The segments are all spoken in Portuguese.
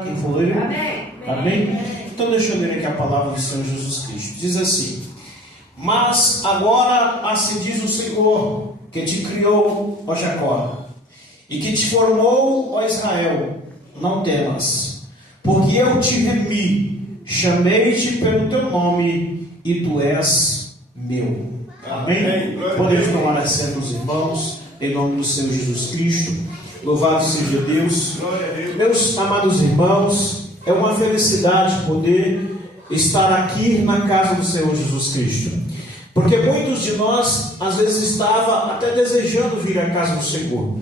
Quem for ler? Amém. Amém? Então deixa eu ler aqui a palavra do Senhor Jesus Cristo. Diz assim: mas agora assim diz o Senhor, que te criou, ó Jacó, e que te formou, ó Israel, não temas, porque eu te remi, chamei-te pelo teu nome, e tu és meu. Amém? Podemos tomar assento, os irmãos, em nome do Senhor Jesus Cristo. Louvado seja Deus. Meus amados irmãos, é uma felicidade poder estar aqui na casa do Senhor Jesus Cristo, porque muitos de nós às vezes estava até desejando vir à casa do Senhor,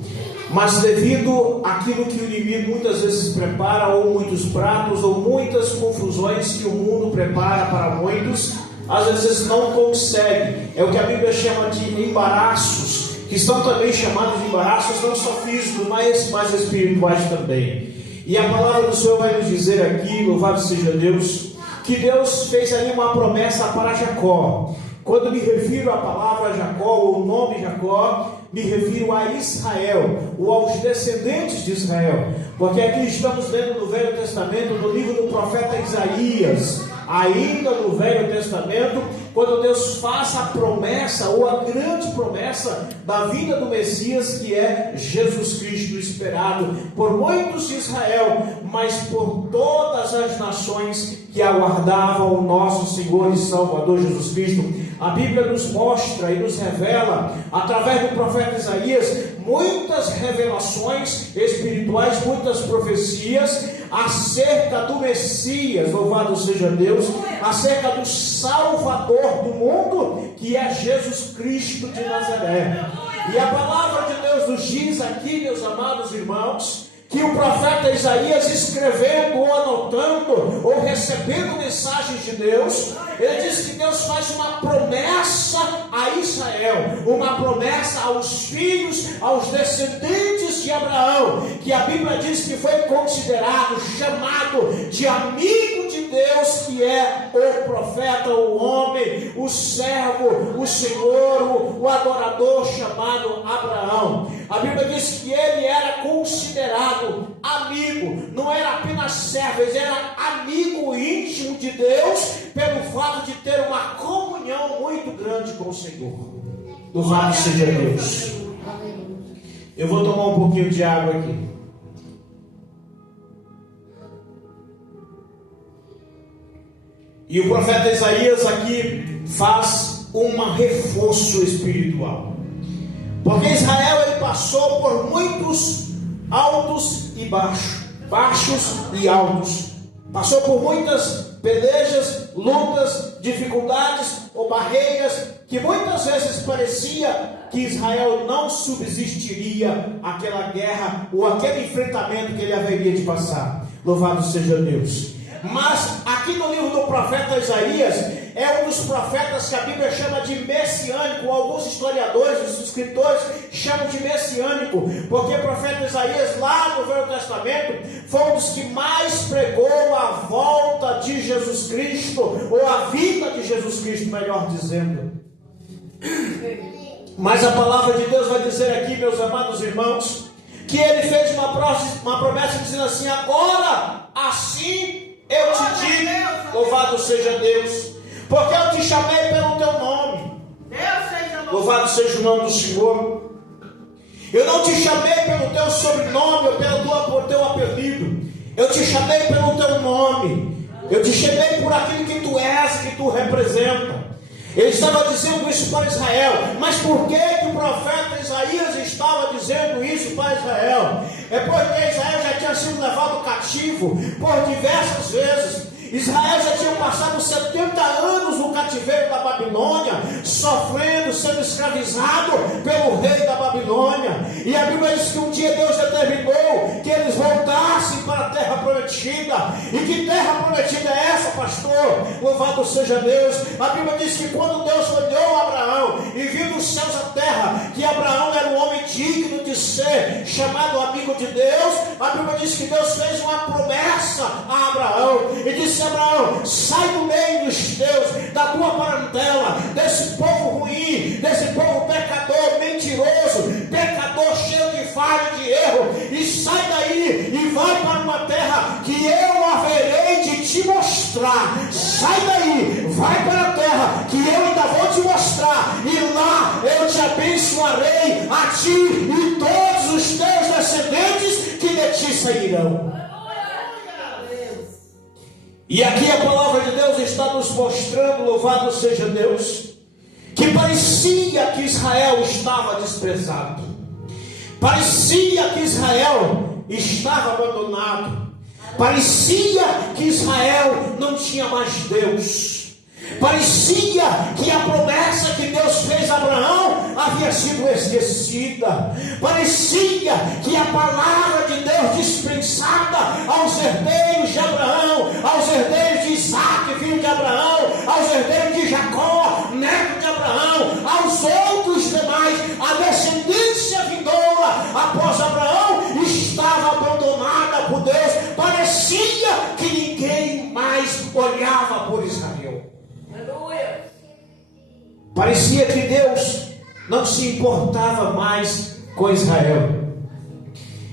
mas devido àquilo que o inimigo muitas vezes prepara, ou muitos pratos, ou muitas confusões que o mundo prepara para muitos, às vezes não consegue. É o que a Bíblia chama de embaraços, que são também chamados de embaraços não só físicos, mas espirituais também. E a palavra do Senhor vai nos dizer aqui, louvado seja Deus, que Deus fez ali uma promessa para Jacó. Quando me refiro à palavra Jacó, ou o nome Jacó, me refiro a Israel, ou aos descendentes de Israel, porque aqui estamos vendo no Velho Testamento, no livro do profeta Isaías, ainda no Velho Testamento, quando Deus faz a promessa, ou a grande promessa da vinda do Messias, que é Jesus Cristo, esperado por muitos de Israel, mas por todas as nações que aguardavam o nosso Senhor e Salvador Jesus Cristo. A Bíblia nos mostra e nos revela, através do profeta Isaías, muitas revelações espirituais, muitas profecias acerca do Messias, louvado seja Deus, acerca do Salvador do mundo, que é Jesus Cristo de Nazaré. E a palavra de Deus nos diz aqui, meus amados irmãos, que o profeta Isaías, escrevendo ou anotando ou recebendo mensagens de Deus, ele diz que Deus faz uma promessa a Israel, uma promessa aos filhos, aos descendentes de Abraão, que a Bíblia diz que foi considerado, chamado de amigo de Deus, que é o profeta, o homem, o servo, o Senhor, o adorador chamado Abraão. A Bíblia diz que ele era considerado amigo, não era apenas servo, ele era amigo íntimo de Deus, pelo fato de ter uma comunhão muito grande com o Senhor. Louvado seja Deus. Eu vou tomar um pouquinho de água aqui. E o profeta Isaías aqui faz um reforço espiritual, porque Israel ele passou por muitos altos e baixos e altos, passou por muitas pelejas, lutas, dificuldades ou barreiras, que muitas vezes parecia que Israel não subsistiria aquela guerra ou aquele enfrentamento que ele haveria de passar. Louvado seja Deus. Mas aqui no livro do profeta Isaías, é um dos profetas que a Bíblia chama de messiânico. Alguns historiadores, os escritores chamam de messiânico, porque o profeta Isaías, lá no Velho Testamento, foi um dos que mais pregou a volta de Jesus Cristo, ou a vinda de Jesus Cristo, melhor dizendo. Mas a palavra de Deus vai dizer aqui, meus amados irmãos, que ele fez uma promessa dizendo assim: agora assim eu te digo, louvado seja Deus, porque eu te chamei pelo teu nome. Louvado seja o nome do Senhor. Eu não te chamei pelo teu sobrenome ou pelo teu apelido. Eu te chamei pelo teu nome. Eu te chamei por aquilo que tu és, que tu representa. Ele estava dizendo isso para Israel. Mas por que o profeta Isaías estava dizendo isso para Israel? É porque Israel já tinha sido levado cativo por diversas vezes. Israel já tinha passado 70 anos no cativeiro da Babilônia, sofrendo, sendo escravizado pelo rei da Babilônia. E a Bíblia diz que um dia Deus determinou que eles voltassem para a terra prometida. E que terra prometida é essa, pastor? Louvado seja Deus. A Bíblia diz que quando Deus olhou a Abraão e viu dos céus a terra, que Abraão era um homem digno de ser chamado amigo de Deus, a Bíblia diz que Deus fez uma promessa a Abraão e disse: Abraão, sai do meio dos teus, da tua parentela, desse povo ruim, desse povo pecador, mentiroso, pecador cheio de falha, de erro, e sai daí e vai para uma terra que mostrar. Sai daí, vai para a terra, que eu ainda vou te mostrar. E lá eu te abençoarei, a ti e todos os teus descendentes que de ti sairão. E aqui a palavra de Deus está nos mostrando, louvado seja Deus, que parecia que Israel estava desprezado. Parecia que Israel estava abandonado. Parecia que Israel não tinha mais Deus. Parecia que a promessa que Deus fez a Abraão havia sido esquecida. Parecia que a palavra de Deus dispensada aos herdeiros de Abraão, aos herdeiros de Isaac, filho de Abraão, aos herdeiros de Jacó, neto de Abraão, aos outros demais, a descendência vindoura após Abraão estava abandonada por Deus. Parecia que ninguém mais olhava por Israel. Parecia que Deus não se importava mais com Israel.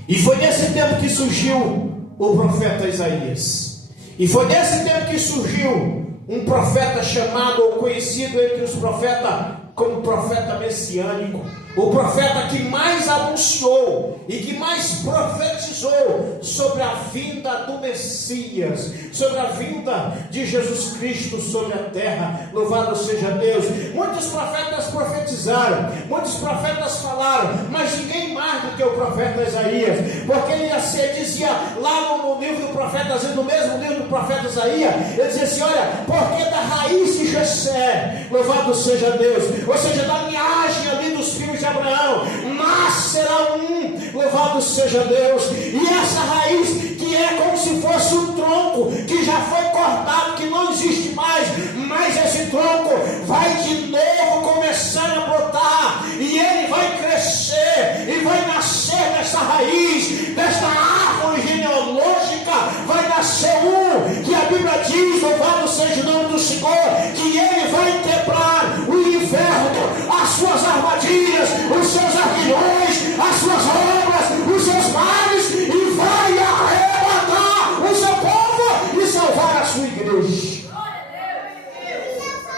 E foi nesse tempo que surgiu o profeta Isaías. E foi nesse tempo que surgiu um profeta chamado, ou conhecido entre os profetas, como profeta messiânico. O profeta que mais anunciou e que mais profetizou sobre a vinda do Messias, sobre a vinda de Jesus Cristo sobre a terra. Louvado seja Deus. Muitos profetas profetizaram, muitos profetas falaram, mas ninguém mais do que o profeta Isaías, porque ele dizia lá no livro do profeta, no mesmo livro do profeta Isaías, ele dizia assim: olha, porque da raiz de Jessé, louvado seja Deus, ou seja, da linhagem ali dos filhos de Abraão, nascerá um, louvado seja Deus. E essa raiz, que é como se fosse um tronco que já foi cortado, que não existe mais, mas esse tronco vai de novo começar a brotar, e ele vai crescer, e vai nascer dessa raiz, desta árvore genealógica, vai nascer um, que a Bíblia diz, louvado seja o nome do Senhor, que ele vai quebrar o inferno, as suas armadilhas, os seus aguilhões, as suas obras, os seus males, e vai arrebatar o seu povo e salvar a sua igreja.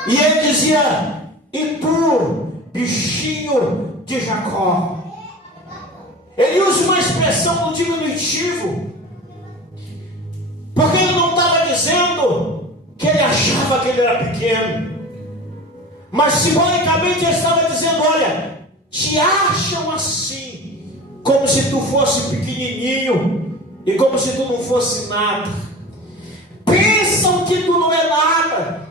E ele dizia: e tu, bichinho de Jacó. Ele usa uma expressão no diminutivo, porque ele não estava dizendo que ele achava que ele era pequeno, mas simbolicamente ele estava dizendo: olha, te acham assim, como se tu fosse pequenininho e como se tu não fosse nada. Pensam que tu não é nada,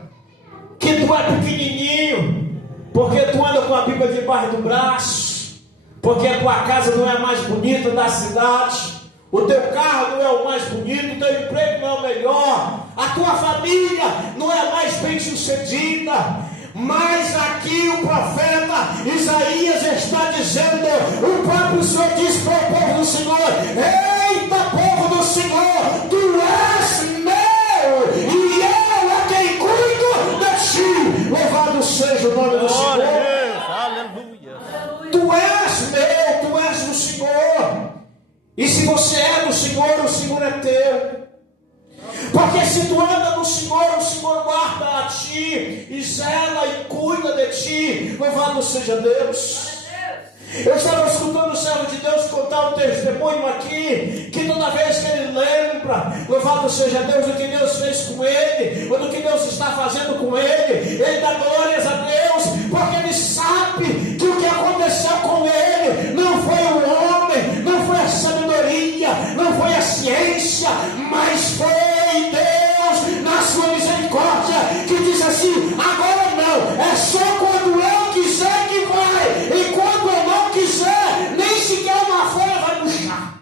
que tu é pequenininho, porque tu anda com a Bíblia debaixo do braço, porque a tua casa não é a mais bonita da cidade, o teu carro não é o mais bonito, o teu emprego não é o melhor, a tua família não é a mais bem sucedida. Mas aqui o profeta Isaías está dizendo, o próprio Senhor diz para o povo do Senhor: eita, povo do Senhor, tu és meu, e eu é quem cuido de ti. Louvado seja o nome do Senhor. Aleluia. Tu és meu, tu és do Senhor. E se você é do Senhor, o Senhor é teu. Porque se tu anda no Senhor, o Senhor guarda a ti, e zela e cuida de ti. Louvado seja Deus. Eu estava escutando o servo de Deus contar um testemunho aqui, que toda vez que ele lembra, louvado seja Deus, do que Deus fez com ele, ou do que Deus está fazendo com ele dá glórias a Deus, porque ele sabe que o que aconteceu com ele não foi o homem, não foi a sabedoria, não foi a ciência, mas foi Deus na sua misericórdia, que diz assim: agora não, é só quando eu quiser que vai, e quando eu não quiser, nem sequer uma folha vai puxar.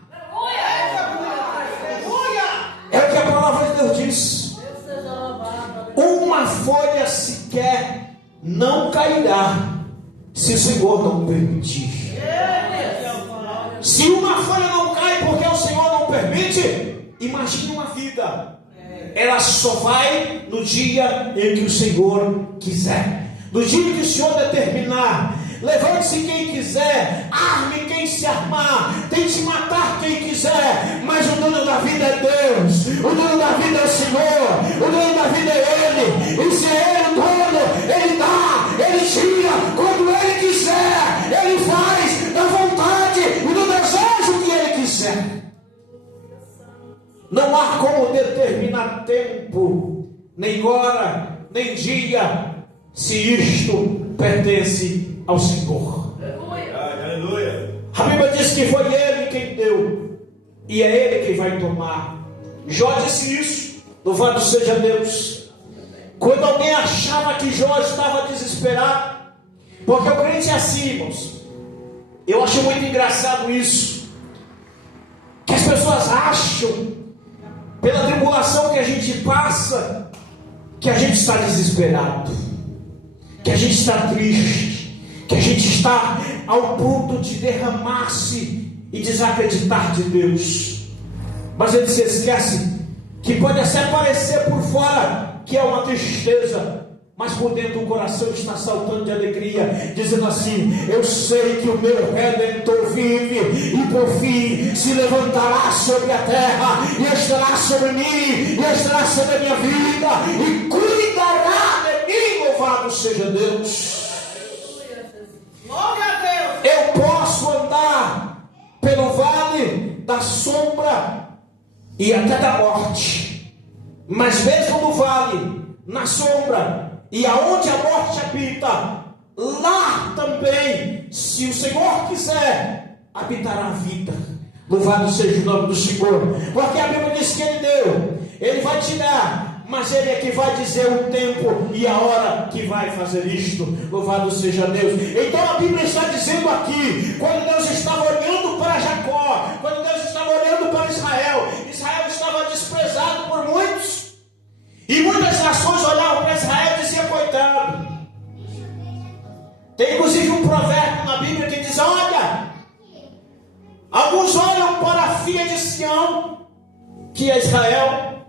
É o que a palavra de Deus diz: uma folha sequer não cairá, se o Senhor não permitir. Se uma folha não cai porque o Senhor não permite, imagine uma vida. Ela só vai no dia em que o Senhor quiser, no dia que o Senhor determinar. Levante-se quem quiser, arme quem se armar, tente matar quem quiser, mas o dono da vida é Deus, o dono da vida é o Senhor, o dono da Não há como determinar tempo, nem hora, nem dia, se isto pertence ao Senhor. Aleluia. A Bíblia diz que foi Ele quem deu, e é Ele quem vai tomar. Jó disse isso, louvado seja Deus. Quando alguém achava que Jó estava desesperado, porque o crente é assim, irmãos. Eu acho muito engraçado isso, que as pessoas acham, pela tribulação que a gente passa, que a gente está desesperado, que a gente está triste, que a gente está ao ponto de derramar-se e desacreditar de Deus. Mas ele se esquece que pode até parecer por fora que é uma tristeza, mas por dentro o coração está saltando de alegria, dizendo assim: eu sei que o meu Redentor vive, e por fim se levantará sobre a terra, e estará sobre mim, e estará sobre a minha vida, e cuidará de mim. Louvado seja Deus. Glória a Deus. Eu posso andar pelo vale da sombra e até da morte, mas mesmo no vale, na sombra, e aonde a morte habita, lá também, se o Senhor quiser, habitará a vida. Louvado seja o nome do Senhor, porque a Bíblia diz que Ele deu, Ele vai te dar, mas Ele é que vai dizer o tempo e a hora que vai fazer isto. Louvado seja Deus. Então a Bíblia está dizendo aqui, quando Deus estava olhando para Jacó, quando Deus estava olhando para Israel, Israel estava desprezado por muitos, e muitas nações olhavam para Israel e diziam: coitado. Tem inclusive um provérbio na Bíblia que diz: olha, alguns olham para a filha de Sião, que é Israel,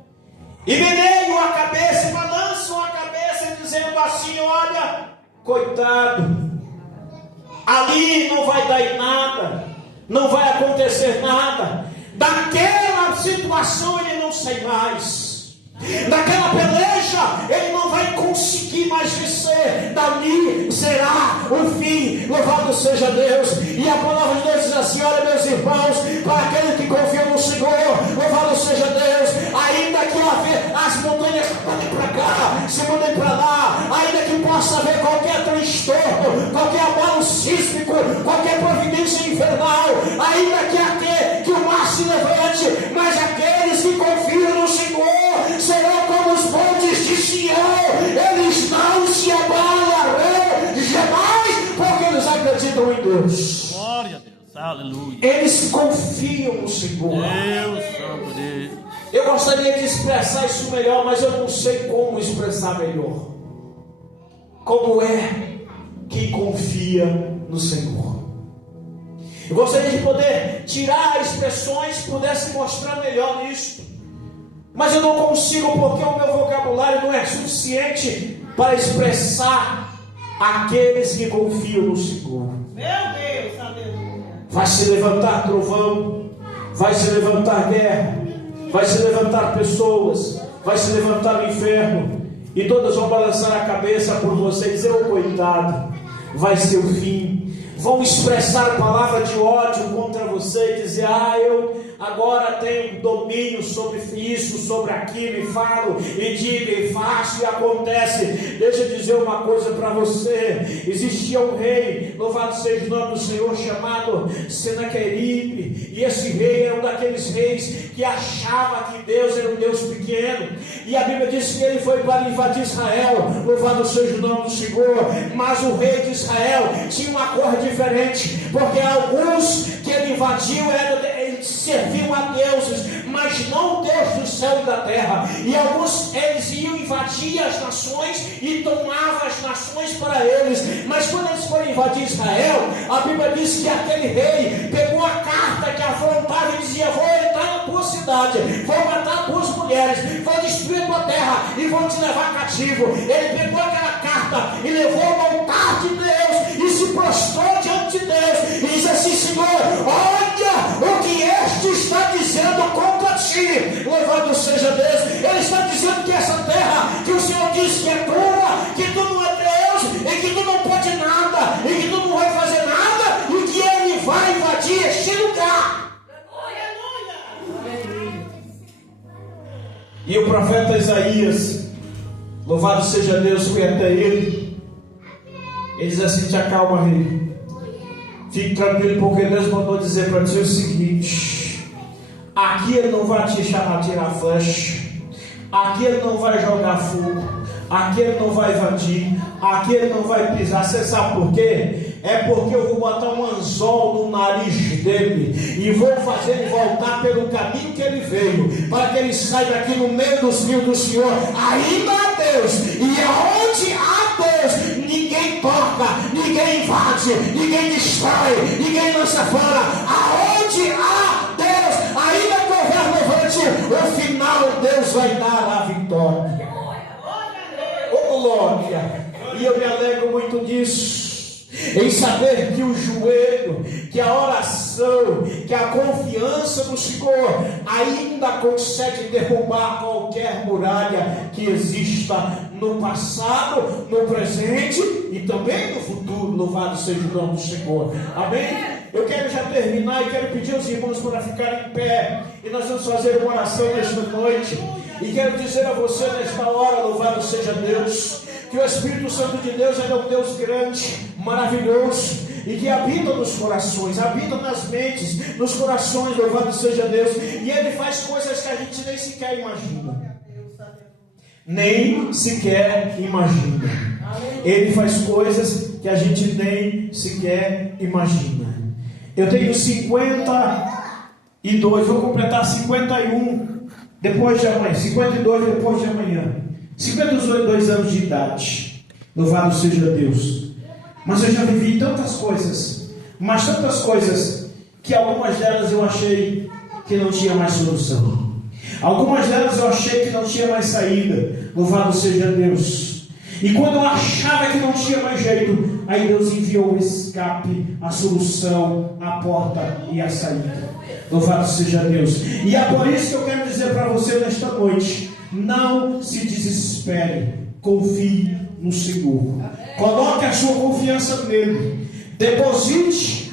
e meneiam a cabeça e balançam a cabeça, dizendo assim: olha, coitado, ali não vai dar em nada, não vai acontecer nada, daquela situação ele não sai mais, daquela peleja ele não vai conseguir mais vencer, dali será o fim. Louvado seja Deus. E a palavra de Deus diz assim: olha, meus irmãos, para aqueles que confiam no Senhor, louvado seja Deus, ainda que as montanhas se mudem para cá, se mudem para lá, ainda que possa haver qualquer transtorno, qualquer abalo sísmico, qualquer providência infernal, ainda que o mar se levante, mas aqueles que confiam no Senhor serão como os montes de Sião, eles não se abalarão jamais, porque eles acreditam em Deus. Glória a Deus. Aleluia. Eles confiam no Senhor. Deus, santo Deus. Eu gostaria de expressar isso melhor, mas eu não sei como expressar melhor. Como é quem confia no Senhor? Eu gostaria de poder tirar expressões que pudessem mostrar melhor nisso, mas eu não consigo, porque o meu vocabulário não é suficiente para expressar aqueles que confiam no Senhor. Meu Deus, aleluia. Vai se levantar trovão, vai se levantar guerra, vai se levantar pessoas, vai se levantar o inferno, e todas vão balançar a cabeça por você e dizer: ô coitado, vai ser o fim. Vão expressar palavra de ódio contra você e dizer: eu agora tenho domínio sobre isso, sobre aquilo, e falo, e digo, e faço, e acontece. Deixa eu dizer uma coisa para você: existia um rei, louvado seja o nome do Senhor, chamado Senaqueribe, e esse rei era um daqueles reis que achava que Deus era um Deus pequeno, e a Bíblia diz que ele foi para invadir Israel, louvado seja o nome do Senhor, mas o rei de Israel tinha uma cor diferente, porque alguns que ele invadiu eles serviam a deuses, mas não o Deus do céu e da terra, e alguns eles iam invadir as nações e tomavam as nações para eles, mas quando eles foram invadir Israel, a Bíblia diz que aquele rei pegou a carta que afrontava e dizia: vou entrar na tua cidade, vou matar tuas mulheres, vou destruir tua terra e vou te levar cativo. Ele pegou aquela carta e levou ao altar de Deus e se prostrou diante de Deus e disse assim: Senhor, olha o que este está dizendo contra ti. Louvado seja Deus. Ele está dizendo que essa terra que o Senhor diz que é tua, que tu não é Deus, e que tu não pode nada, e que tu não vai fazer nada, e que ele vai invadir este lugar. E o profeta Isaías, louvado seja Deus, foi até ele. Ele diz assim: te acalma, rei. Fique tranquilo, porque Deus mandou dizer para ti o seguinte: aqui ele não vai te tirar flecha, aqui ele não vai jogar fogo, aqui ele não vai invadir, aqui ele não vai pisar. Você sabe por quê? É porque eu vou botar um anzol no nariz dele e vou fazer ele voltar pelo caminho que ele veio, para que ele saia daqui no meio dos filhos do Senhor. Ainda há Deus, e aonde há Deus, ninguém toca, ninguém invade, ninguém destrói, ninguém lança fora. Aonde há Deus, ainda que houver levante, no final Deus vai dar a vitória. Oh glória! E eu me alegro muito disso, em saber que o joelho, que a oração, que a confiança no Senhor ainda consegue derrubar qualquer muralha que exista no passado, no presente e também no futuro. Louvado seja o nome do Senhor. Amém? Eu quero já terminar e quero pedir aos irmãos para ficarem em pé, e nós vamos fazer uma oração nesta noite. E quero dizer a você nesta hora, louvado seja Deus, que o Espírito Santo de Deus é um Deus grande, maravilhoso, e que habita nos corações, habita nas mentes, nos corações, louvado seja Deus. E Ele faz coisas que a gente nem sequer imagina. Nem sequer imagina. Ele faz coisas que a gente nem sequer imagina. Eu tenho 52, vou completar 51 depois de amanhã, 52 depois de amanhã. 52 anos de idade, louvado seja Deus. Mas eu já vivi tantas coisas, mas tantas coisas, que algumas delas eu achei que não tinha mais solução. Algumas delas eu achei que não tinha mais saída, louvado seja Deus. E quando eu achava que não tinha mais jeito, aí Deus enviou o escape, a solução, a porta e a saída. Louvado seja Deus. E é por isso que eu quero dizer para você nesta noite: não se desespere, confie no Senhor. Coloque a sua confiança nele. Deposite